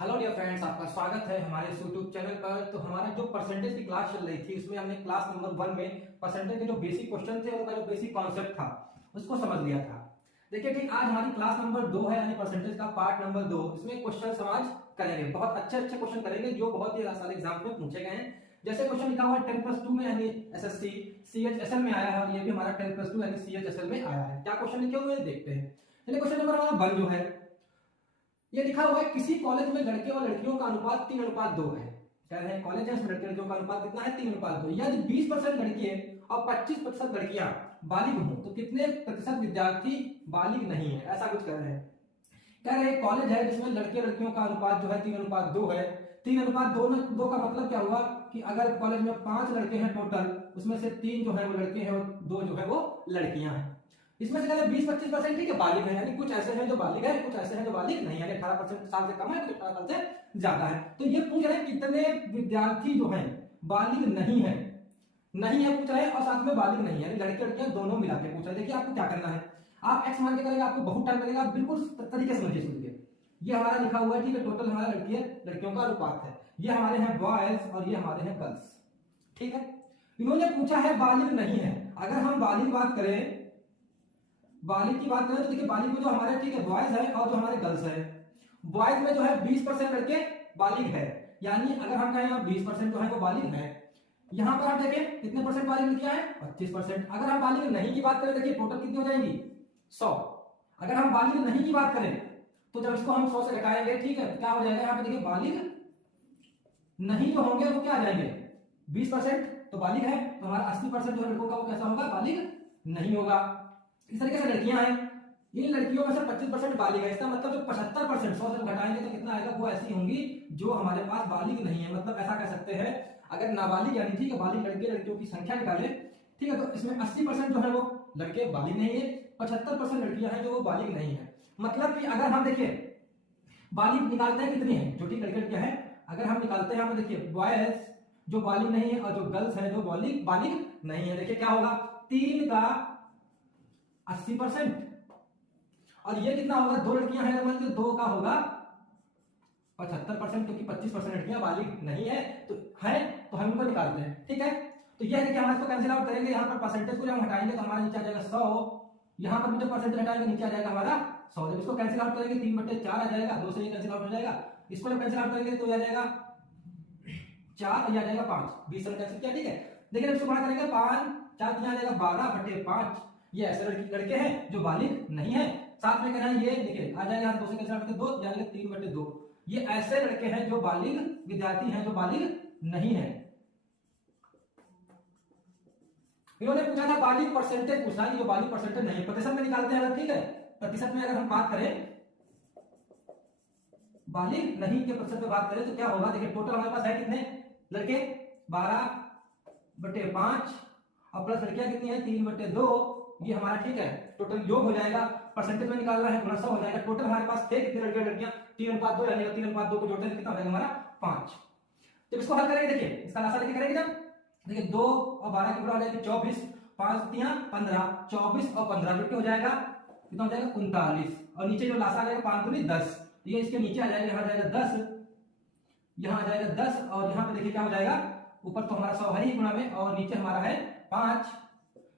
Hello dear friends, आपका स्वागत है हमारे यूट्यूब चैनल पर। तो हमारा जो परसेंटेज की क्लास चल रही थी उसमें हमने क्लास नंबर 1 में परसेंटेज के जो बेसिक क्वेश्चन थे उनका जो बेसिक कॉन्सेप्ट था उसको समझ लिया था। देखिए ठीक आज हमारी क्लास नंबर 2 है, यानी परसेंटेज का पार्ट नंबर 2। इसमें क्वेश्चन समाज करेंगे, बहुत अच्छे क्वेश्चन करेंगे जो बहुत ही आसान एग्जाम में पूछे गए हैं। जैसे क्वेश्चन लिखा हुआ है 10+2 में, यानी एसएससी सीएचएसएल में आया है, और ये भी हमारा 10+2 यानी सीएचएसएल में आया है। क्या क्वेश्चन लिखे हुए हैं देखते हैं। चलिए क्वेश्चन नंबर हमारा 1 जो है ये लिखा हुआ है, किसी कॉलेज में लड़के और लड़कियों का अनुपात 3:2 है। क्या है, कॉलेज है, उसमें लड़के लड़कियों का अनुपात कितना है? 3:2। यदि 20% लड़कियां और 25% लड़कियां बालिग हों तो कितने प्रतिशत विद्यार्थी बालिग नहीं है? ऐसा कुछ कह रहे हैं। कह रहे हैं कॉलेज है जिसमें लड़के लड़कियों का अनुपात जो है 3:2 है। 3:2 का मतलब क्या हुआ कि अगर कॉलेज में 5 लड़के हैं टोटल, उसमें से 3 जो है वो लड़के हैं और 2 जो है वो लड़कियां हैं। इसमें से कहते हैं 20-25% ठीक है बालिग है, यानी कुछ ऐसे हैं जो बालिग है, कुछ ऐसे हैं जो बालिग नहीं है, यानी 18% साल से कम है, कुछ 18 साल से ज्यादा है। तो ये पूछ रहे हैं कितने विद्यार्थी जो हैं बालिग नहीं है, नहीं है पूछ रहे हैं, और साथ में बालिग नहीं है, यानी लड़के लड़कियां दोनों मिला के पूछ रहे हैं। देखिए आपको क्या करना है, आप एक्स मान के करेंगे, आपको बहुत टाइम लगेगा, आप बिल्कुल तरीके से समझिए। सुनिए, ये हमारा लिखा हुआ है ठीक है, टोटल हमारा लड़कियों का अनुपात है, ये हमारे हैं बॉयज और ये हमारे हैं गर्ल्स। ठीक है, इन्होंने पूछा है बालिग नहीं है। अगर हम बालिग बात करें, बालिग की बात करें तो देखिए बालिग में जो हमारे ठीक है बॉयज है और जो हमारे गर्ल्स है। बॉयज में जो है 20% लड़के बालिग है, यानी अगर हम कहें 20% जो है वो बालिग है। यहां पर आप देखें कितने परसेंट बालिग लड़कियां हैं? 25%। अगर हम बालिग नहीं की बात करें, देखिए टोटल कितनी हो जाएंगी? 100। अगर हम बालिग नहीं की बात करें तो जब इसको हम 100 से घटाएंगे ठीक है, क्या हो जाएगा? यहाँ पे देखिए बालिग नहीं जो होंगे वो क्या आ जाएंगे? 20% तो बालिग है, तो हमारा 80% जो है लड़कों का वो कैसा होगा? बालिग नहीं होगा। इस तरीके से लड़कियां हैं, इन लड़कियों में से 25% बालिग है। इसका मतलब जो 75% 100 से घटाएंगे तो कितना आएगा? वो ऐसी होंगी जो हमारे पास बालिग नहीं है। मतलब ऐसा कह सकते हैं, अगर नाबालिग यानी ठीक है बालिग लड़के लड़कियों की संख्या निकाले ठीक है, तो इसमें 80% जो है वो लड़के बालिग नहीं है, 75% लड़कियां हैं जो वो बालिग नहीं है। मतलब कि अगर हम देखिए बालिग निकालते हैं कितनी है, जो ठीक लड़के लड़कियां हैं, अगर हम निकालते हैं, हम देखिए बॉयज जो बालिग नहीं है और जो गर्ल्स है जो बालिग नहीं है, देखिए क्या होगा? 3 का 80% और ये कितना होगा? 2 लड़कियां हैं, मान लीजिए 2 का होगा 75%, क्योंकि 25% लड़कियां बालिग नहीं है तो हम इनको निकालते हैं। ठीक है, तो ये देखिए हम इसको कैंसिल आउट करेंगे। यहाँ पर परसेंटेज को जब हम हटाएंगे तो हमारा नीचे आ जाएगा 100, यहाँ पर भी जो परसेंटेज हटाएंगे नीचे आ जाएगा हमारा 100। जब इसको कैंसिल आउट करेंगे 3/4 आ जाएगा, 2 से ये कैंसिल आउट हो जाएगा। इसको जब कैंसिल आउट करेंगे तो आ जाएगा 4, या जाएगा 5, 20 से कैंसिल किया। ठीक है, देखिए इसको गुणा करेंगे 5 4 आ जाएगा 12/5। ये ऐसे लड़के हैं जो बालिग नहीं है। साथ में कहना है ये देखिए आ जाएगा 2 से कैंसिल करके 2 जाएगा 3/2। ये ऐसे लड़के हैं जो बालिग विद्यार्थी हैं जो बालिग नहीं है। इन्होंने पूछा था बालिग परसेंटेज पूछा, ये जो बालिग परसेंटेज नहीं, प्रतिशत में निकालते हैं। ठीक है, प्रतिशत में अगर हम बात करें, बालिग नहीं के प्रतिशत में बात करें तो क्या होगा? देखिए टोटल हमारे पास है कितने लड़के? 12/5 और प्लस लड़कियां कितनी है? 3/2। ये हमारा ठीक है टोटल योग हो जाएगा। परसेंटेज में निकालना है, गुणा 100 हो जाएगा। टोटल हमारे पास थे कितने लड़के लड़कियां? 3:2, यानी 3:2 को जोड़ते हैं कितना हो जाएगा हमारा? 5। जब इसको हल करेंगे, देखिए इसका लासा लेके करेंगे जब, देखिए 2 और 12 की गुणा हो जाएगी 24, 5 3 15, 24 और 15 जोड़ के हो जाएगा कितना? हो जाएगा 39। और नीचे जो लासा आ जाएगा 5 दूनी 10, ये इसके नीचे आ जाएगा, यहाँ जाएगा 10, यहाँ आ जाएगा 10 और यहाँ पे देखिए क्या हो जाएगा? ऊपर तो हमारा 100 है ही गुणा में, और नीचे हमारा है 5।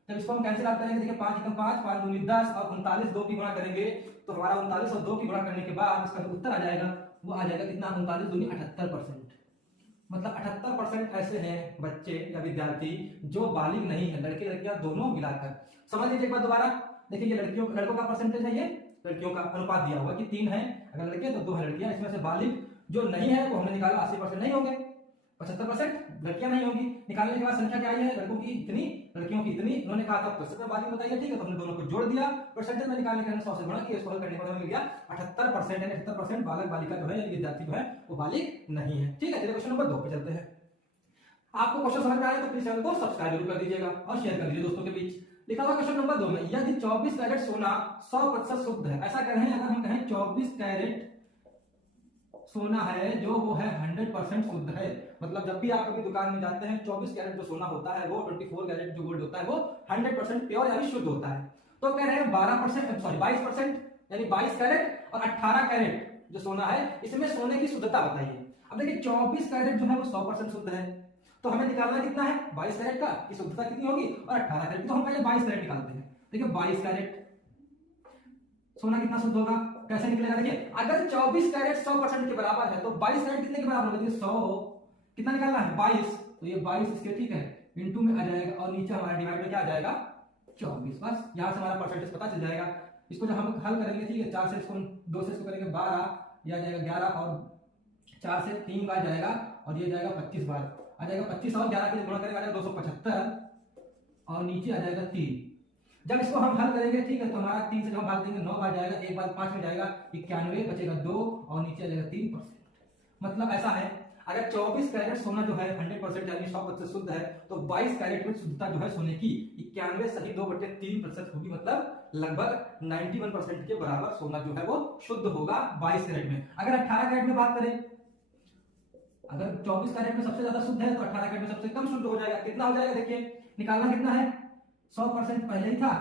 जब इसको हम कैंसिल आउट करेंगे, देखिए 5 × 5, 5 दूनी 10 और 39 2 की गुणा करेंगे तो हमारा 39 और 2 की गुणा करने के बाद इसका जो उत्तर आ जाएगा वो आ जाएगा कितना? 39 दूनी 78%। मतलब 78% ऐसे हैं बच्चे या विद्यार्थी जो बालिग नहीं है, लड़के लड़कियां दोनों मिलाकर। समझ लीजिए एक बार दोबारा, देखिए ये लड़कों का परसेंटेज है, ये लड़कियों का अनुपात दिया हुआ कि 3 है अगर लड़के तो 2 है लड़कियां। इसमें से बालिग जो नहीं है वो हमने निकाला 80% नहीं होंगे, 75% लड़कियां नहीं होंगी। निकालने के बाद संख्या क्या आई है? लड़कों की इतनी लड़कियों की इतनी। उन्होंने कहा था प्रतिशत में बालिग बताइए, ठीक है, तो हमने दोनों को जोड़ दिया। परसेंटेज में निकालने के लिए 100 से गुणा किया, इसको हल करने के बाद हमें मिल गया 78%, यानी 78% बालक बालिका जो है यानी विद्यार्थी जो है वो बालिग नहीं है। ठीक है, चलिए क्वेश्चन नंबर 2 पे चलते हैं। आपको क्वेश्चन समझ में आया तो प्लीज चैनल को सब्सक्राइब जरूर कर दीजिएगा और शेयर कर दीजिए दोस्तों के बीच। लिखा हुआ क्वेश्चन नंबर 2 में, यदि 24 कैरेट सोना 100% शुद्ध है, ऐसा कह रहे हैं अगर हम कहें 24 कैरेट सोना है जो वो है 100% शुद्ध है, मतलब जब भी आप कभी दुकान में जाते हैं 24 कैरेट जो सोना होता है वो 24 कैरेट जो गोल्ड होता है वो 100% प्योर यानी शुद्ध होता है। तो कह रहे हैं 22% यानी 22 कैरेट और 18 कैरेट जो सोना है इसमें सोने की शुद्धता बताइए। अब देखिए 24 कैरेट जो है वो 100% शुद्ध है, तो हमें निकालना कितना है 22 कैरेट का की शुद्धता कितनी होगी, और 18 कैरेट, तो हम पहले 22 कैरेट निकालते हैं। देखिए 22 कैरेट सोना कितना शुद्ध होगा, कैसे निकलेगा, देखिए अगर 24 कैरेट 100% के बराबर है तो 22 कैरेट कितने के बराबर होगा, देखिए 100 कितना निकालना है 22, तो ये 22 इसके ठीक है इनटू में आ जाएगा, और नीचे हमारा डिवाइड में क्या आ जाएगा 24, बस यहां से हमारा परसेंटेज पता चल जाएगा। इसको जब हम हल करेंगे ठीक है, 4 से इसको 2 से इसको करेंगे 12, यह आ जाएगा 11, और 4 से 3 बार जाएगा, और ये जाएगा 25 बार आ जाएगा, 25 और 11 के गुणा करेंगे आ जाएगा 275, और नीचे आ जाएगा 3। जब इसको हम हल करेंगे ठीक है, तो हमारा 3 से जब भाग देंगे 9 बार जाएगा, एक बार 5 में जाएगा 91, बचेगा 2, और नीचे आ जाएगा 3%। मतलब ऐसा है अगर 24 कैरेट सोना जो है 100% यानी 100% शुद्ध है, तो 22 कैरेट में शुद्धता जो है सोने की 91 सही 2/3% होगी, मतलब लगभग 91% के बराबर सोना जो है वो शुद्ध होगा 22 कैरेट में। अगर 18 कैरेट में बात करें, अगर 24 कैरेट में सबसे ज्यादा शुद्ध है तो 18 कैरेट में सबसे कम शुद्ध हो जाएगा। कितना हो जाएगा, देखिए निकालना कितना है 100% पहले ही था,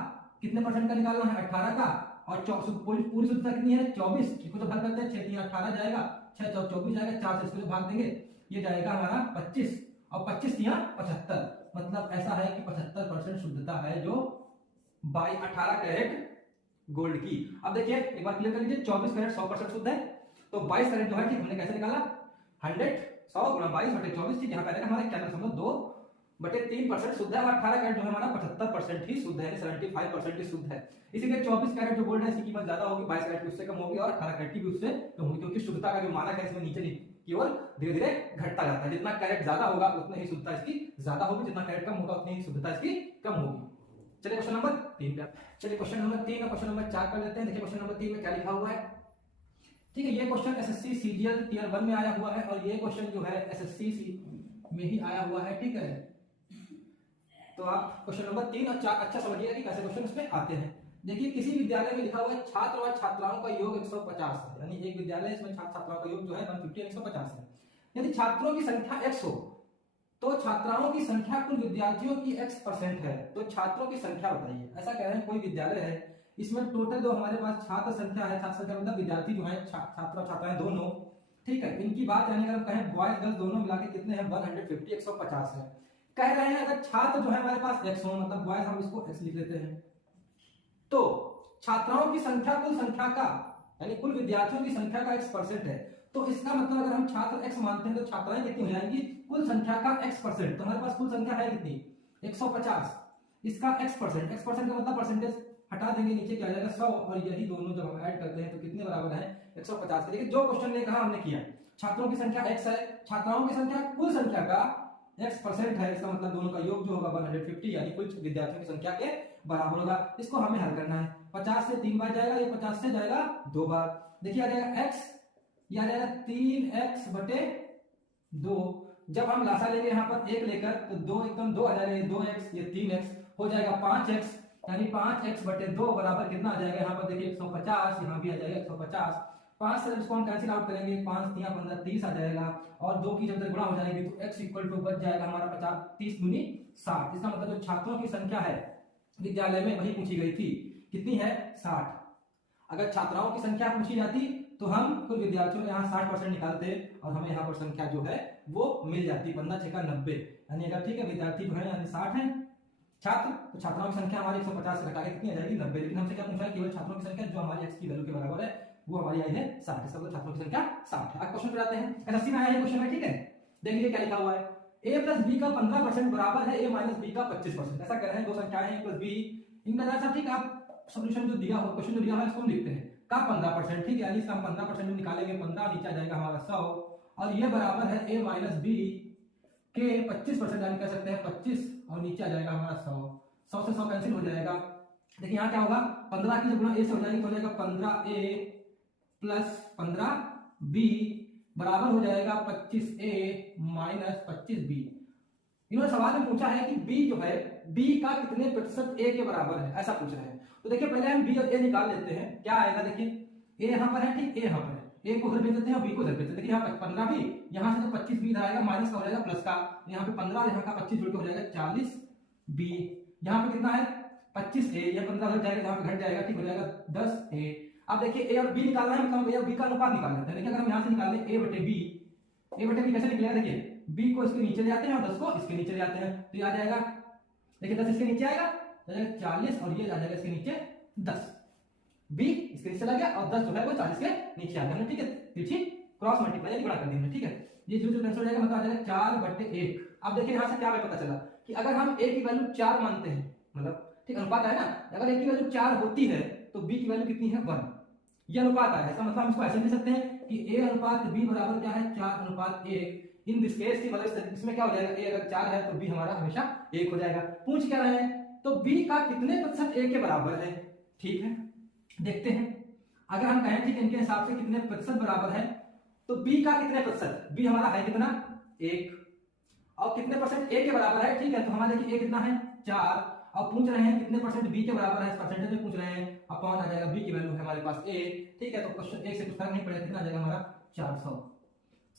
कितने परसेंट का निकालना है 18 का, और पूरी शुद्धता कितनी है 24, इसको जब हल करते हैं 6 3 18 जाएगा, 6 4 24 जाएगा, 4 से इसको भाग देंगे ये जाएगा हमारा 25, और 25 3 75, मतलब ऐसा है कि 75% शुद्धता है जो 18 कैरेट गोल्ड की। अब देखिए एक बार क्लियर कर लीजिए, 24 कैरेट 100% शुद्ध है, तो 22 कैरेट जो है ठीक हमने कैसे निकाला 100 गुणा 22/24, ठीक यहाँ पे आएगा हमारा 91.2/3% शुद्ध है, और 18 कैरेट जो है हमारा 75% ही शुद्ध है, 75% ही शुद्ध है। इसीलिए 24 कैरेट जो गोल्ड है इसकी कीमत ज्यादा होगी, 22 कैरेट की उससे कम होगी, और 18 कैरेट की भी उससे कम होगी, क्योंकि शुद्धता का जो मानक है इसमें नीचे की ओर धीरे धीरे घटता जाता है। जितना कैरेट ज्यादा होगा उतना ही शुद्धता इसकी ज्यादा होगी, जितना कैरेट कम होगा उतनी ही शुद्धता इसकी कम होगी। चलिए क्वेश्चन नंबर 3 पे, चलिए क्वेश्चन नंबर 3 और क्वेश्चन नंबर 4 कर लेते हैं। देखिए क्वेश्चन नंबर 3 में क्या लिखा हुआ है, ठीक है, ये क्वेश्चन एसएससी सीजीएल टियर 1 में आया हुआ है, और ये क्वेश्चन जो है एसएससी में ही आया हुआ है, ठीक है। तो आप क्वेश्चन नंबर 3 और 4 अच्छा समझिएगा कि कैसे क्वेश्चन इसमें आते हैं। देखिए किसी विद्यालय में लिखा हुआ है छात्र और छात्राओं का योग 150 है, यानी एक विद्यालय इसमें छात्र छात्राओं का योग जो है 150 150 है। यदि छात्रों की संख्या x हो तो छात्राओं की संख्या कुल विद्यार्थियों की x% है, तो छात्रों की संख्या बताइए। ऐसा कह रहे हैं कोई विद्यालय है, इसमें टोटल जो हमारे पास छात्र संख्या है, छात्र संख्या मतलब विद्यार्थी जो है छात्र और छात्राएं दोनों, ठीक है, इनकी बात यानी अगर हम कहें बॉयज गर्ल्स दोनों मिला के कितने हैं 150 150 है। कह रहे हैं अगर छात्र जो है हमारे पास x हो, मतलब बॉयज हम इसको x लिख लेते हैं, तो छात्राओं की संख्या कुल संख्या का यानी कुल विद्यार्थियों की संख्या का x% है, तो इसका मतलब अगर हम छात्र x मानते हैं तो छात्राएं कितनी हो जाएंगी कुल संख्या का x%। तो हमारे पास कुल संख्या है कितनी 150, इसका x% का मतलब परसेंटेज हटा देंगे, नीचे क्या आ जाएगा 100, और यही दोनों जब हम ऐड करते हैं तो कितने बराबर है 150 के। देखिए जो क्वेश्चन ने कहा हमने किया, छात्रों की संख्या x है, छात्राओं की संख्या कुल संख्या का x% है, इसका मतलब दोनों का योग जो होगा 150 यानी कुल विद्यार्थियों की संख्या के बराबर होगा। इसको हमें हल करना है, 50 से 3 बार जाएगा, ये 50 से जाएगा 2 बार, देखिए आ जाएगा x, ये आ जाएगा 3x/2। जब हम लासा लेंगे यहाँ पर 1 लेकर तो 2 एकदम 2 आ जाएगा, ये 2x ये 3x हो जाएगा 5x, यानी 5x/2 बराबर कितना आ जाएगा यहाँ पर देखिए 150, यहाँ भी आ जाएगा 150। 5 से इसको हम कैंसिल आउट करेंगे, 5 3 15 30 आ जाएगा, और 2 की जब तक गुणा हो जाएगी तो x = बच जाएगा हमारा 50 30 दूनी 60। इसका मतलब जो छात्रों की संख्या है विद्यालय में वही पूछी गई थी, कितनी है 60। अगर छात्राओं की संख्या पूछी जाती तो हम कुल विद्यार्थियों के यहाँ 60% निकालते और हमें यहाँ पर संख्या जो है वो मिल जाती, 15 6 का 90, यानी अगर ठीक है विद्यार्थी जो है यानी 60 है छात्र, तो छात्राओं की संख्या हमारी 150 से घटा के कितनी आ जाएगी 90। लेकिन हमसे क्या पूछा है केवल छात्रों की संख्या जो हमारी x की वैल्यू के बराबर है वो हमारी आई है 60, इसका मतलब छात्रों की संख्या 60 है। अब क्वेश्चन पे आते हैं, एसएससी में आया है क्वेश्चन है, ठीक है, देख लीजिए क्या लिखा हुआ है, a + b का 15% बराबर है a - b का 25%। ऐसा कह रहे हैं दो संख्याएं हैं a + b, इनका जरा ठीक आप सॉल्यूशन जो दिया हो क्वेश्चन जो दिया है इसको हम लिखते हैं का 15%, ठीक है, यानी इसका हम 15% जो निकालेंगे 15 नीचे आ जाएगा हमारा 100, और ये बराबर है a - b के 25%, यानी कह सकते हैं 25, और नीचे आ जाएगा हमारा 100 से 100 कैंसिल हो जाएगा। देखिए यहाँ क्या होगा 15 की जब गुणा a से हो जाएगी तो हो जाएगा 15a + 15b बराबर हो जाएगा 25a - 25b। इन्होंने सवाल में पूछा है कि b जो है b का कितने प्रतिशत a के बराबर है, ऐसा पूछ रहे हैं। तो देखिए पहले हम b और a निकाल लेते हैं, क्या आएगा देखिए a यहाँ पर है, ठीक, a यहाँ पर है, a को उधर भेज देते हैं और b को उधर भेज देते हैं। देखिए यहाँ 15 भी, यहाँ से तो 25 भी इधर आएगा, माइनस का हो जाएगा प्लस का, यहाँ पे 15 यहाँ का 25 जुड़ के हो जाएगा 40b। यहाँ पे कितना है 25a, ये 15 उधर जाएगा, यहाँ पे घट जाएगा, ठीक हो जाएगा 10a। अब देखिए ए और बी निकालना है, मतलब ए और बी का अनुपात निकालना है। देखिए अगर हम यहाँ से निकाल लें a बटे b कैसे निकलेगा, देखिए b को इसके नीचे ले आते हैं और 10 को इसके नीचे ले आते हैं, तो ये आ जाएगा, देखिए 10 इसके नीचे आएगा तो 40 और ये आ जाएगा इसके नीचे 10, b इसके नीचे चला गया और 10 जो है वो 40 के नीचे आ गया, ठीक है। पीछे क्रॉस मल्टीप्लाई गुणा कर देंगे, ठीक है। ये जो कैंसिल हो जाएगा, मतलब आ जाएगा 4/1। अब देखिए यहाँ से क्या हमें पता चला कि अगर हम a की वैल्यू 4 मानते हैं, मतलब ठीक अनुपात है ना, अगर a की वैल्यू 4 होती है तो b की वैल्यू कितनी है 1, ये अनुपात है। इसका मतलब हम इसको ऐसे लिख सकते हैं कि a अनुपात b बराबर क्या है 4:1। इन दिस केस की मतलब इसमें क्या हो जाएगा, a अगर 4 है तो b हमारा हमेशा 1 हो जाएगा। पूछ क्या रहे हैं, तो b का कितने प्रतिशत a के बराबर है, ठीक है। देखते हैं, अगर हम कहें ठीक इनके हिसाब से कितने प्रतिशत बराबर है, तो b का कितने प्रतिशत, b हमारा है कितना 1 और कितने परसेंट a के बराबर है, ठीक है। तो हमारा देखिए a कितना है 4 और पूछ रहे हैं कितने परसेंट b के बराबर है, इस परसेंटेज में पूछ रहे हैं, अपॉन आ जाएगा b की वैल्यू है हमारे पास a, ठीक है। तो क्वेश्चन 1 से कुछ फर्क नहीं पड़ेगा, कितना आ जाएगा हमारा 400।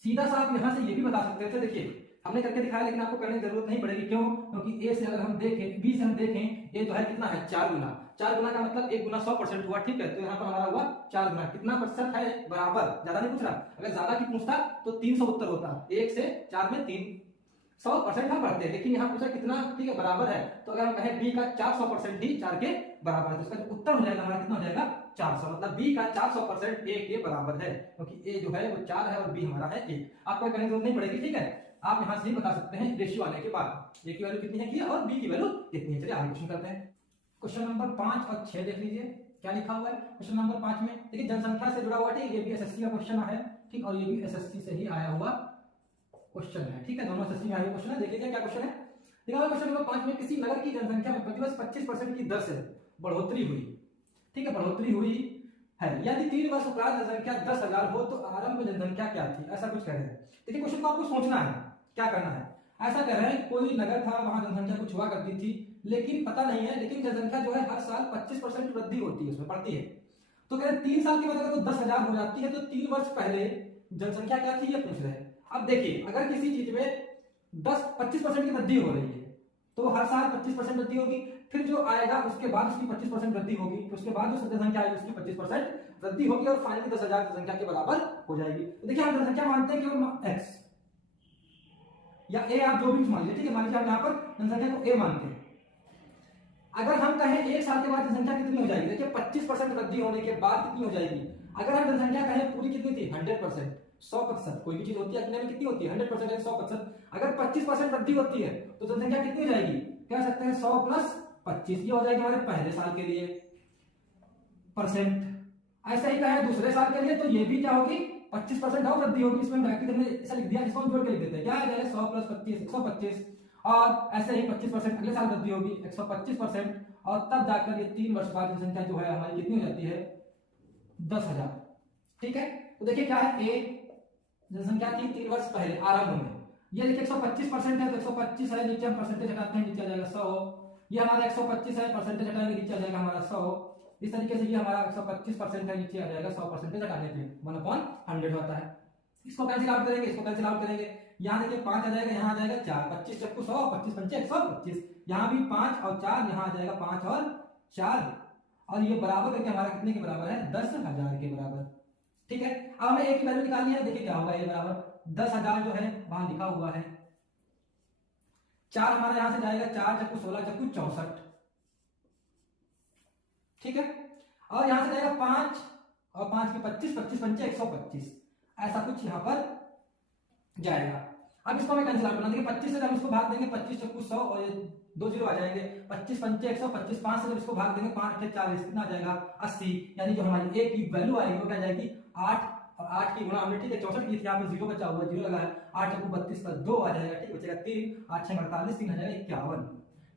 सीधा सा आप यहां से ये भी बता सकते थे, देखिए हमने करके दिखाया लेकिन आपको करने की जरूरत नहीं पड़ेगी, क्यों, क्योंकि a से अगर हम देखें, b से हम देखें, a जो है कितना है 4 गुना, 4 गुना का मतलब 1 गुना 100% हुआ, ठीक है। तो यहाँ पर हमारा हुआ 4 गुना, कितना प्रतिशत है बराबर, ज्यादा नहीं पूछ रहा, अगर ज्यादा की पूछता तो 300 उत्तर होता, 1 से 4 में 300% हम पढ़ते हैं, लेकिन यहाँ पूछा कितना, ठीक है बराबर है। तो अगर हम कहें b का 400% ही 4 के बराबर है, तो इसका जो उत्तर हो जाएगा हमारा कितना हो जाएगा 400, मतलब b का 400% a के बराबर है, क्योंकि a जो है वो 4 है और b हमारा है 1। आपको करने की जरूरत नहीं पड़ेगी, ठीक है। आप यहाँ से ही बता सकते हैं रेशियो आने के बाद a की वैल्यू कितनी है की और b की वैल्यू कितनी है। चलिए आगे क्वेश्चन करते हैं। क्वेश्चन नंबर 5 और 6 देख लीजिए क्या लिखा हुआ है। क्वेश्चन नंबर 5 में देखिए जनसंख्या से जुड़ा हुआ, ठीक, ये भी एसएससी का क्वेश्चन है, ठीक, और ये भी एसएससी से ही आया हुआ क्वेश्चन है, ठीक है। दोनों एसएससी में आया हुआ क्वेश्चन है। देख लीजिए क्या क्वेश्चन है। देखिए क्वेश्चन नंबर 5 में किसी नगर की जनसंख्या में प्रतिवर्ष 25% की दर से बढ़ोतरी हुई, ठीक है, बढ़ोतरी हुई है, यदि 3 वर्ष उपरांत जनसंख्या 10,000 हो तो आरंभ जनसंख्या क्या थी, ऐसा कुछ कह रहे हैं। देखिए क्वेश्चन को आपको सोचना है, क्या करना है। ऐसा कह रहे हैं कोई नगर था, वहां जनसंख्या कुछ हुआ करती थी, लेकिन पता नहीं है, लेकिन जनसंख्या जो है हर साल 25% वृद्धि होती है, उसमें बढ़ती है। तो कह रहे 3 साल के बाद अगर 10,000 हो जाती है तो 3 वर्ष पहले जनसंख्या क्या थी, ये पूछ रहे हैं। अब देखिए अगर किसी चीज में 25% की वृद्धि हो रही है तो हर साल 25% वृद्धि होगी, फिर जो आएगा उसके बाद उसकी 25% वृद्धि होगी, तो उसके बाद जो जनसंख्या आएगी उसकी 25% वृद्धि होगी और फाइनली 10,000 जनसंख्या के बराबर हो जाएगी। तो देखिए हम जनसंख्या मानते हैं केवल x या a, आप जो भी मान लीजिए, ठीक है। मान लीजिए हम यहाँ पर जनसंख्या को a मानते हैं। अगर हम कहें 1 साल के बाद जनसंख्या कितनी हो जाएगी, देखिए 25% वृद्धि होने के बाद कितनी हो जाएगी। अगर हम जनसंख्या कहें पूरी कितनी थी 100%, 100%, कोई भी चीज होती है अपने में कितनी होती है 100% है 100%, अगर 25% वृद्धि होती है तो जनसंख्या कितनी हो जाएगी, कह सकते हैं 100 प्लस 25, ये हो जाएगी हमारे पहले साल के लिए परसेंट। ऐसा ही कहें दूसरे साल के लिए तो ये भी क्या होगी 25% और वृद्धि होगी, इसमें ब्रैकेट हमने ऐसा लिख दिया, इसको हम जोड़ के लिख देते हैं, क्या आ जाएगा 100 प्लस 25 125, और ऐसे ही 25% अगले साल वृद्धि होगी 125%, और तब जाकर ये 3 वर्ष बाद जनसंख्या जो है हमारी कितनी हो जाती है 10,000, ठीक है। तो देखिए क्या है, ए जनसंख्या थी 3 वर्ष पहले आरंभ में, ये देखिए 125% है तो 125 है, नीचे हम परसेंटेज हटाते हैं नीचे आ जाएगा 100, ये हमारा 125 है, परसेंटेज हटाएंगे नीचे आ जाएगा हमारा 100, इस तरीके से ये हमारा 125% है, नीचे आ जाएगा 100% हटाने पे 1/100 होता है। इसको कैंसिल आउट करेंगे, इसको कैंसिल आउट करेंगे, यहाँ देखिए 5 आ जाएगा, यहाँ आ जाएगा 4, 25 चक्कू 100, 25 पंचे 125, यहाँ भी 5 और 4, यहाँ आ जाएगा 5 और 4, और ये बराबर करके हमारा कितने के बराबर है 10,000 के बराबर, ठीक है। अब हमें एक की वैल्यू निकालनी है, देखिए क्या होगा, ये बराबर 10,000 जो है वहां लिखा हुआ है 4, हमारे यहां से जाएगा 4 चक्कू 16 चक्कू 64, ठीक है, और यहां से जाएगा 5 और 5 के 25, 25 पंचे 125, ऐसा कुछ यहां पर जाएगा। अब इसको हमें कैंसिल आउट करना, देखिए 25 से हम इसको भाग देंगे 25 चक्कू 100 और ये 2 जीरो आ जाएंगे, 25 पंचे 125, 5 से जब इसको भाग देंगे 5 8 40, कितना आ जाएगा 80, यानी जो हमारी a की वैल्यू आएगी वो क्या जाएगी 8, और 8 की गुणा हमने, ठीक है 64 की थी, यहाँ पे जीरो बचा हुआ, जीरो लगा है, 8 चक्कू 32 प्लस 2 आ जाएगा, ठीक, बचेगा 3, 8 6 48, 3 आ जाएगा 51,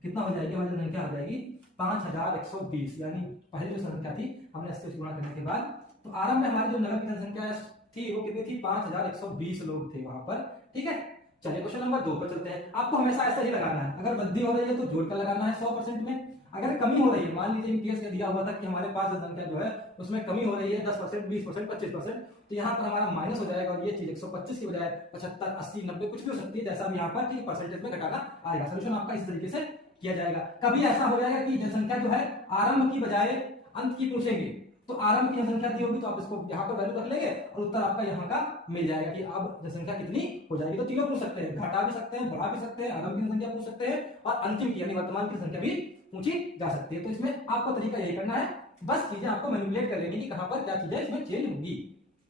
कितना हो जाएगी हमारी जनसंख्या आ जाएगी 5120, यानी पहले जो संख्या थी हमने 80 से गुणा करने के बाद, तो आरंभ में हमारी जो नगर की जनसंख्या थी वो कितनी थी 5120 लोग थे वहां पर, ठीक है। चलिए क्वेश्चन नंबर 2 पर चलते हैं। आपको हमेशा ऐसा ही लगाना है, अगर वृद्धि हो रही है तो जोड़कर लगाना है 100% में, अगर कमी हो रही है, मान लीजिए इन केस में दिया हुआ था कि हमारे पास जनसंख्या जो है उसमें कमी हो रही है 10%, 20%, 25%, तो यहाँ पर हमारा माइनस हो जाएगा, और ये चीज 125 की बजाय 75, 80, 90 कुछ भी हो सकती है, जैसा भी यहाँ पर ठीक परसेंटेज में घटाना आएगा। सोल्यूशन आपका इस तरीके से किया जाएगा। कभी ऐसा हो जाएगा कि जनसंख्या जो है आरंभ की बजाय अंत की पूछेंगे, तो आरंभ की जनसंख्या दी होगी तो आप इसको यहाँ पर वैल्यू रख लेंगे और उत्तर आपका यहाँ का मिल जाएगा कि अब जनसंख्या कितनी हो जाएगी। तो तीनों पूछ सकते हैं, घटा भी सकते हैं, बढ़ा भी सकते हैं, आरंभ की जनसंख्या पूछ सकते हैं और अंतिम की यानी वर्तमान की संख्या भी पूछी जा सकती है। तो इसमें आपको तरीका यही करना है, बस चीजें आपको मैनिपुलेट कर लेनी कि कहां पर क्या चीजें इसमें चेंज होंगी।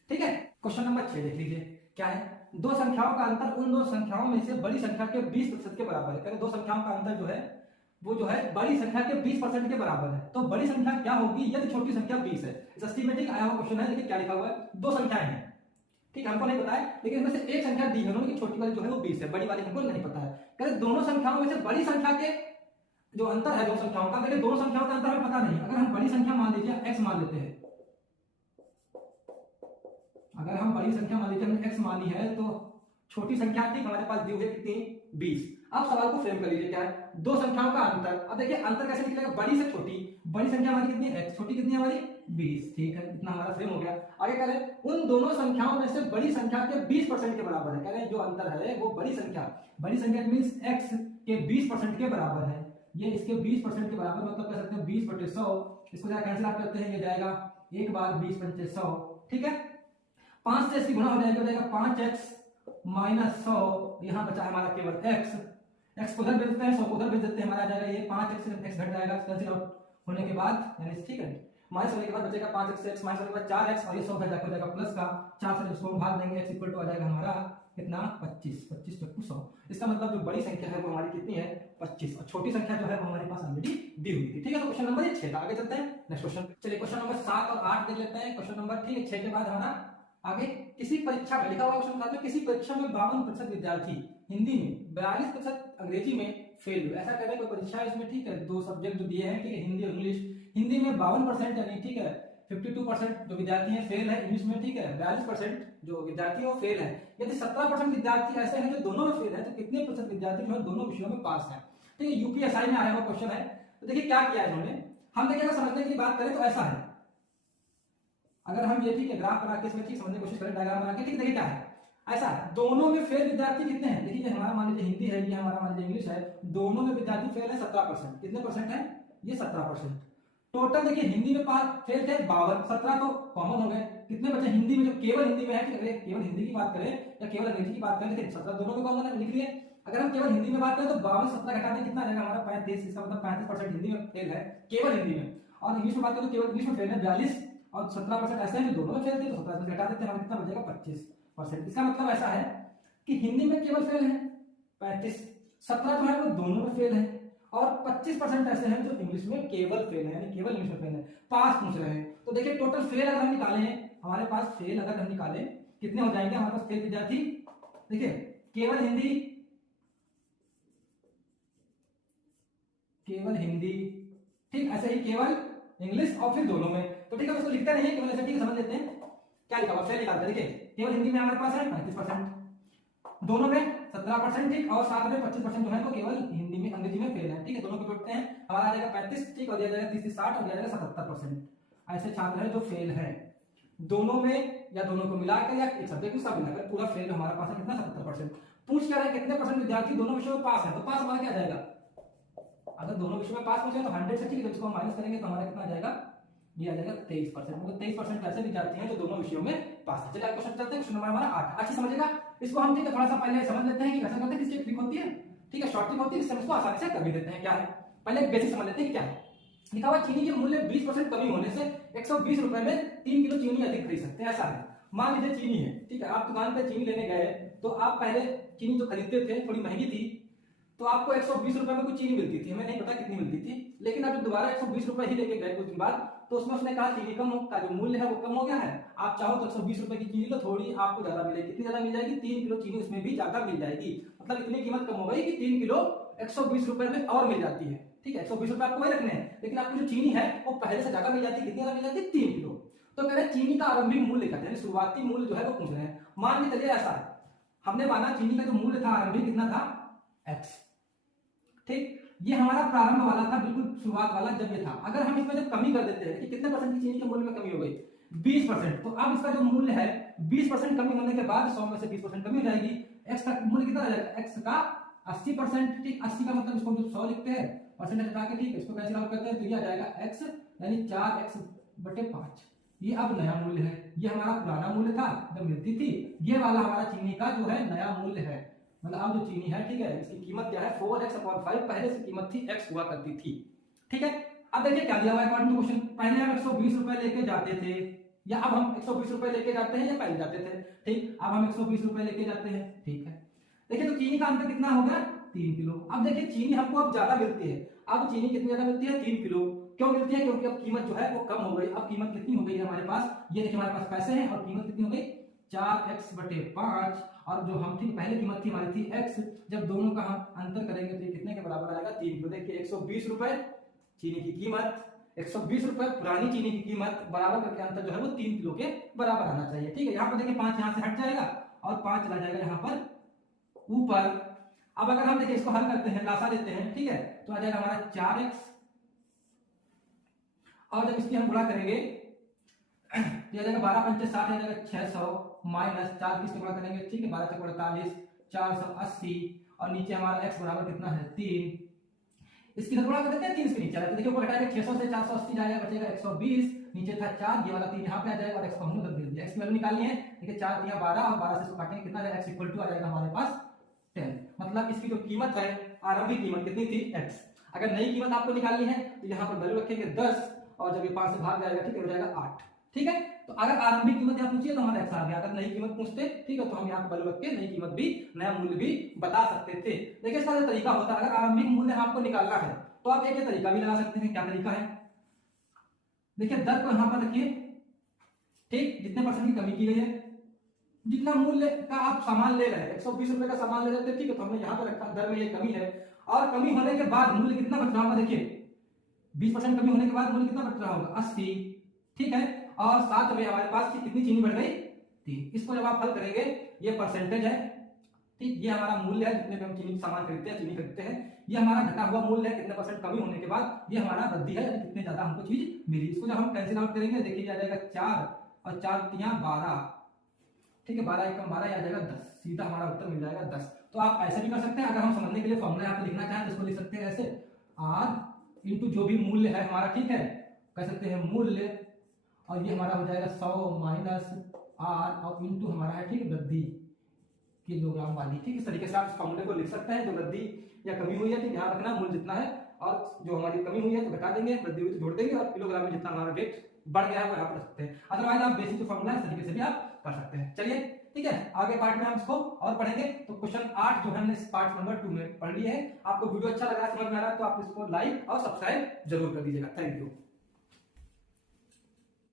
ठीक है, क्वेश्चन नंबर 6 देख लीजिए क्या है। दो संख्याओं का अंतर उन दो संख्याओं में से बड़ी संख्या के 20% के बराबर है। कहते दो संख्याओं का अंतर जो है वो जो है बड़ी संख्या के 20% के बराबर है। तो बड़ी संख्या क्या होगी यदि छोटी संख्या 20 है। सिस्टमैटिक आया हुआ क्वेश्चन है, देखिए क्या लिखा हुआ है, दो संख्याएं हैं, ठीक है, हमको नहीं पता है, लेकिन इसमें से एक संख्या दी है उन्होंने कि छोटी वाली जो है वो 20 है, बड़ी वाली हमको नहीं पता है। कहते दोनों संख्याओं में से बड़ी संख्या के जो अंतर है दो संख्याओं का, कहते दोनों संख्याओं का अंतर हमें पता नहीं। अगर हम बड़ी संख्या मान लीजिए x मान लेते हैं, अगर हम बड़ी संख्या मान लीजिए हमने x मानी है तो छोटी संख्या थी हमारे पास दी हुई है कितनी 20। अब सवाल को फ्रेम कर लीजिए क्या है, दो संख्याओं का अंतर। अब देखिए अंतर कैसे निकलेगा, बड़ी से छोटी, बड़ी संख्या हमारी कितनी है x, छोटी कितनी है हमारी 20, ठीक है, इतना हमारा फ्रेम हो गया। आगे कह रहे हैं उन दोनों संख्याओं में से बड़ी संख्या के 20% के बराबर है। कह रहे हैं जो अंतर है वो बड़ी संख्या मींस x के 20% के बराबर है। ये इसके 20% के बराबर मतलब कह सकते हैं 20/100, इसको जरा कैंसिल आउट करते हैं, ये जाएगा 1 बार 20/100, ठीक है, 5 से इसकी गुणा हो जाएगा, 5x माइनस 100, यहाँ बचा हमारा केवल x को उधर भेज देते हैं, 100 को उधर भेज देते हैं, हमारा आ जाएगा ये 5x से x घट जाएगा कैंसिल आउट होने के बाद, यानी ठीक है, माइनस होने के बाद बचेगा 5x से x माइनस होने के बाद 4x और ये 100 घट जाकर हो जाएगा प्लस का 4 से इसको भाग देंगे, x इक्वल टू आ जाएगा हमारा कितना 25 चक्कू 100। इसका मतलब जो बड़ी संख्या है वो हमारी कितनी है 25 और छोटी संख्या जो है वो हमारे पास ऑलरेडी दी हुई थी। ठीक है, तो क्वेश्चन नंबर 6 था। आगे चलते हैं नेक्स्ट क्वेश्चन। चलिए क्वेश्चन नंबर 7 और 8 देख लेते हैं। क्वेश्चन नंबर ठीक है 6 के बाद हमारा आगे किसी परीक्षा में लिखा हुआ क्वेश्चन था, किसी परीक्षा में 52% विद्यार्थी हिंदी में 42% अंग्रेजी में फेल हुए। ऐसा कह रहे हैं कोई परीक्षा है इसमें, ठीक है, दो सब्जेक्ट जो दिए हैं, ठीक है, हिंदी और इंग्लिश। हिंदी में 52% यानी ठीक है 52% जो विद्यार्थी हैं फेल है, इंग्लिश में ठीक है 42% जो विद्यार्थी है वो फेल है। यदि 17% विद्यार्थी ऐसे हैं जो दोनों में फेल है तो कितने प्रतिशत विद्यार्थी जो है दोनों विषयों में पास है। ठीक है, यूपीएसआई में आया हुआ क्वेश्चन है। तो देखिए क्या किया है इन्होंने, हम देखिए अगर समझने की बात करें तो ऐसा है, अगर हम ये ठीक है ग्राफ बना के इसमें ठीक समझने की कोशिश करें, डायग्राम बना के, ठीक देखिए क्या है, ऐसा है दोनों में फेल विद्यार्थी कितने हैं। देखिए हमारा मान लीजिए हिंदी है, ये हमारा मान लीजिए इंग्लिश है, दोनों में विद्यार्थी फेल है 17%। कितने परसेंट है ये 17%। टोटल देखिए हिंदी में फेल थे 52, 17 तो कॉमन हो गए, कितने बचे हिंदी में, जो केवल हिंदी में है, केवल हिंदी की बात करें या केवल अंग्रेजी की बात करें, देखिए 17 दोनों में कॉमन है, लिख लिए। अगर हम केवल हिंदी में बात करें तो 52 17 घटा दें कितना आ जाएगा हमारा 35, इसका मतलब 35% हिंदी में फेल है केवल हिंदी में। और इंग्लिश में बात करें तो केवल इंग्लिश में फेल है 42 और 17% ऐसे हैं जो दोनों में फेल थे, तो 17% घटा देते हैं हमें कितना बचेगा 25%। इसका मतलब ऐसा है कि हिंदी में केवल फेल है 35, 17 जो है वो दोनों में फेल है और 25% ऐसे हैं जो इंग्लिश में केवल फेल है, यानी केवल इंग्लिश में फेल है, पास पूछ रहे हैं। तो देखिए टोटल फेल अगर हम निकालें, हमारे पास फेल अगर हम निकालें कितने हो जाएंगे हमारे पास फेल विद्यार्थी, देखिए केवल हिंदी ठीक, ऐसे ही केवल इंग्लिश और फिर दोनों में। तो ठीक है, उसको लिखते नहीं है केवल ऐसे, ठीक है, समझ लेते हैं क्या लिखा हुआ फेल निकालते हैं। देखिए केवल हिंदी में हमारे पास है 35%, दोनों में 17%, ठीक, और साथ में 25% जो है वो केवल हिंदी में अंग्रेजी में फेल है। ठीक है, दोनों को जोड़ते हैं हमारा आ जाएगा 35, ठीक, और दिया जाएगा 30 60 और दिया जाएगा 77%। ऐसे छात्र हैं जो फेल है दोनों में या दोनों को मिलाकर या एक सब्जेक्ट में सब मिलाकर, पूरा फेल हमारे पास है कितना 77%। पूछ क्या रहे हैं कितने परसेंट विद्यार्थी दोनों विषयों में पास है, तो पास हमारा क्या आ जाएगा, अगर दोनों विषयों में पास पूछे तो 100 से, ठीक है, इसको माइनस करेंगे तो हमारा कितना आ जाएगा, ये आ जाएगा 23%। मतलब 23% ऐसे विद्यार्थी हैं जो दोनों विषयों में पास है। चलिए क्वेश्चन चलते हैं, क्वेश्चन नंबर हमारा 8। अच्छी समझेगा इसको हम, ठीक है, थोड़ा सा पहले समझ लेते हैं कि कैसे करते हैं, किसकी ट्रिक होती है, ठीक है, शॉर्ट ट्रिक होती है, इससे हम इसको आसानी से कर भी देते हैं। क्या है पहले बेसिक समझ लेते हैं कि क्या है। लिखा हुआ चीनी के मूल्य 20% कमी होने से 120 रुपए में 3 किलो चीनी अधिक खरीद सकते हैं। ऐसा है, मान लीजिए चीनी है, ठीक है, आप दुकान पे चीनी लेने गए तो आप पहले चीनी जो खरीदते थे थोड़ी महंगी थी, तो आपको 120 रुपए में कुछ चीनी मिलती थी, हमें नहीं पता कितनी मिलती थी, लेकिन आप जब दोबारा 120 रुपए ही लेके गए कुछ दिन बाद तो उसमें उसने कहा चीनी कम का जो मूल्य है वो कम हो गया है, आप चाहो तो 120 रुपए की चीनी लो, थोड़ी आपको ज्यादा मिलेगी। कितनी ज्यादा मिल जाएगी, 3 किलो चीनी उसमें भी ज्यादा मिल जाएगी, मतलब इतनी कीमत कम हो गई कि 3 किलो 120 रुपए में और मिल जाती है। ठीक है, 120 रुपए आपको वही रखने हैं, लेकिन आपको जो चीनी है वो पहले से ज्यादा मिल जाती है। कितनी ज्यादा मिल जाती है, 3 किलो। तो कह रहे हैं चीनी का आरंभिक मूल्य कहते हैं, शुरुआती मूल्य जो है वो पूछ रहे हैं। मान के चलिए ऐसा है, हमने माना चीनी का जो मूल्य था आरंभिक कितना था x, ठीक, ये हमारा प्रारंभ वाला था, बिल्कुल शुरुआत वाला जब ये था। अगर हम इसमें जब कमी कर देते हैं कि कितने परसेंट की चीनी के मूल्य में कमी हो गई 20%, तो अब इसका जो मूल्य है 20% कमी होने के बाद 100 में से 20% कमी हो जाएगी, x का मूल्य कितना आ जाएगा, x का 80%, ठीक, 80 का मतलब इसको 100 लिखते हैं परसेंटेज हटा के, ठीक है, इसको कैसे आउट करते हैं तो ये आ जाएगा x यानी 4x/5। ये अब नया मूल्य है, ये हमारा पुराना मूल्य था जब मिलती थी, ये वाला हमारा चीनी का जो है नया मूल्य है, मतलब अब जो चीनी है, ठीक है, इसकी कीमत क्या है 4x/5, पहले से कीमत थी x हुआ करती थी, ठीक है। अब देखिए क्या दिया हुआ है अकॉर्डिंग टू क्वेश्चन, पहले हम 120 रुपए लेके जाते थे, या अब हम 120 रुपए लेके जाते हैं या पहले जाते थे, ठीक, अब हम 120 रुपए लेके जाते हैं, ठीक है। देखिए तो चीनी का अंतर कितना हो गया 3 किलो। अब देखिए चीनी हमको अब ज्यादा मिलती है, अब चीनी कितनी ज्यादा मिलती है 3 किलो, क्यों मिलती है, क्योंकि अब कीमत जो है वो कम हो गई। अब कीमत कितनी हो गई है हमारे पास, ये देखिए हमारे पास पैसे हैं और कीमत कितनी हो गई 4x/5, और जो हम थी पहले कीमत थी हमारी थी x, जब दोनों का हम अंतर करेंगे तो ये कितने के बराबर आएगा 3 किलो। देखिए 120 रुपए चीनी की कीमत, 120 रुपए पुरानी चीनी की कीमत, बराबर करके अंतर जो है वो 3 किलो के बराबर आना चाहिए, ठीक है। यहाँ पर देखिए 5 यहाँ से हट जाएगा और 5 चला जाएगा यहाँ पर ऊपर। अब अगर हम देखिए इसको हल करते हैं, लासा लेते हैं, ठीक है, तो आ जाएगा हमारा 4x, और जब इसकी हम गुणा करेंगे तो आ जाएगा 12 पंचे 60, आ जाएगा 600 माइनस 4 किससे गुणा करेंगे, ठीक है, 12 चौक 48, 480, और नीचे हमारा x बराबर कितना है 3, इसकी गुणा कर देते हैं 3 इसके नीचे आएगा, तो देखिए ऊपर हटाएंगे 600 से 480 जाएगा, बचेगा 120, नीचे था 4, ये वाला 3 यहाँ पे आ जाएगा और x को हमने उधर दे दिया। x की वैल्यू निकालनी है, देखिए 4 3 12, और 12 से इसको काटेंगे कितना आ जाएगा, x इक्वल टू आ जाएगा हमारे पास 10, मतलब इसकी जो कीमत है आरंभिक कीमत कितनी थी x। अगर नई कीमत आपको निकालनी है तो यहाँ पर वैल्यू रखेंगे 10, और जब ये 5 से भाग जाएगा, ठीक है, हो जाएगा 8, ठीक है। तो अगर आरंभिक कीमत यहाँ पूछिए तो हमारा x आ गया, अगर नई कीमत पूछते, ठीक है, तो हम यहाँ पर वैल्यू रख के नई कीमत भी, नया मूल्य भी बता सकते थे। देखिए इसका जो तरीका होता है, अगर आरंभिक मूल्य आपको निकालना है तो आप एक तरीका भी लगा सकते हैं। क्या तरीका है, देखिए दर को यहाँ पर रखिए, ठीक, जितने परसेंट की कमी की गई है, जितना मूल्य का आप सामान ले रहे हैं 120 रुपए का सामान ले रहे थे, ठीक है, तो हमने यहाँ पर रखा दर में ये कमी है, और कमी होने के बाद मूल्य कितना बच रहा होगा, देखिए 20% कमी होने के बाद मूल्य कितना बच रहा होगा 80, ठीक है, और साथ में हमारे पास कितनी चीनी बढ़ गई 3। इसको जब आप हल करेंगे, ये परसेंटेज है, ठीक, ये हमारा मूल्य है जितने पे हम चीनी सामान खरीदते हैं, चीनी खरीदते हैं, ये हमारा घटा हुआ मूल्य है कितने परसेंट कमी होने के बाद, ये हमारा वृद्धि है कितने ज्यादा हमको चीज मिली। इसको जब हम कैंसिल आउट करेंगे, देखिए आ जाएगा 4 और 4 3 12, ठीक है, 12 एकम 12, आ जाएगा 10, सीधा हमारा उत्तर मिल जाएगा 10। तो आप ऐसे भी कर सकते हैं, अगर हम समझने के लिए फॉर्मूला यहाँ पे लिखना चाहें तो इसको लिख सकते हैं ऐसे, r इंटू जो भी मूल्य है हमारा, ठीक है, कह सकते हैं मूल्य, और ये हमारा हो जाएगा 100 माइनस r, और इंटू हमारा है, ठीक, वृद्धि किलोग्राम वाली, ठीक, इस तरीके से आप इस फॉर्मूले को लिख सकते हैं। जो वृद्धि या कमी हुई है, ठीक, ध्यान रखना मूल्य जितना है, और जो हमारी कमी हुई है तो घटा देंगे, वृद्धि हुई तो जोड़ देंगे, और किलोग्राम में जितना हमारा वेट बढ़ गया है वो यहाँ पर रख सकते हैं। अदरवाइज आप बेसिक जो फॉर्मूला है इस तरीके से भी आप कर सकते हैं। चलिए ठीक है, आगे पार्ट में हम इसको और पढ़ेंगे। तो क्वेश्चन 8 जो है हमने इस पार्ट नंबर 2 में पढ़ लिया है। आपको वीडियो अच्छा लगा, समझ में आ रहा है तो आप इसको लाइक और सब्सक्राइब जरूर कर दीजिएगा। Thank you.